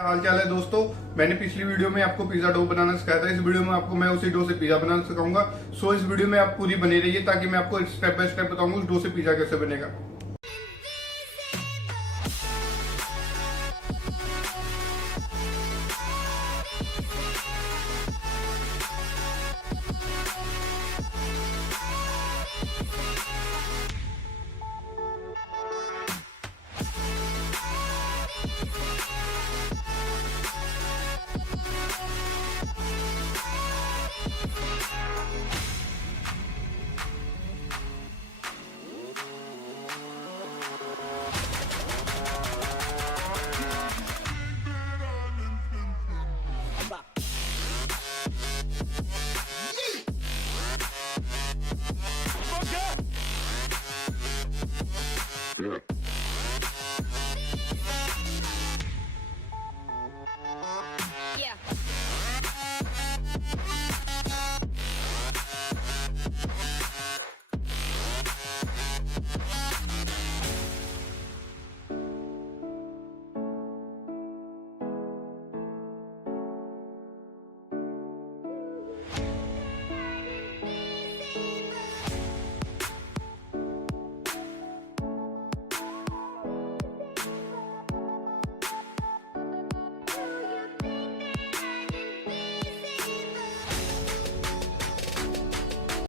हाल चाल है दोस्तों। मैंने पिछली वीडियो में आपको पिज्जा डो बनाना सिखाया था। इस वीडियो में आपको मैं उसी डो से पिज्जा बनाना सिखाऊंगा। सो इस वीडियो में आप पूरी बने रहिए ताकि मैं आपको स्टेप बाय स्टेप बताऊंगा उस डो से पिज्जा कैसे बनेगा।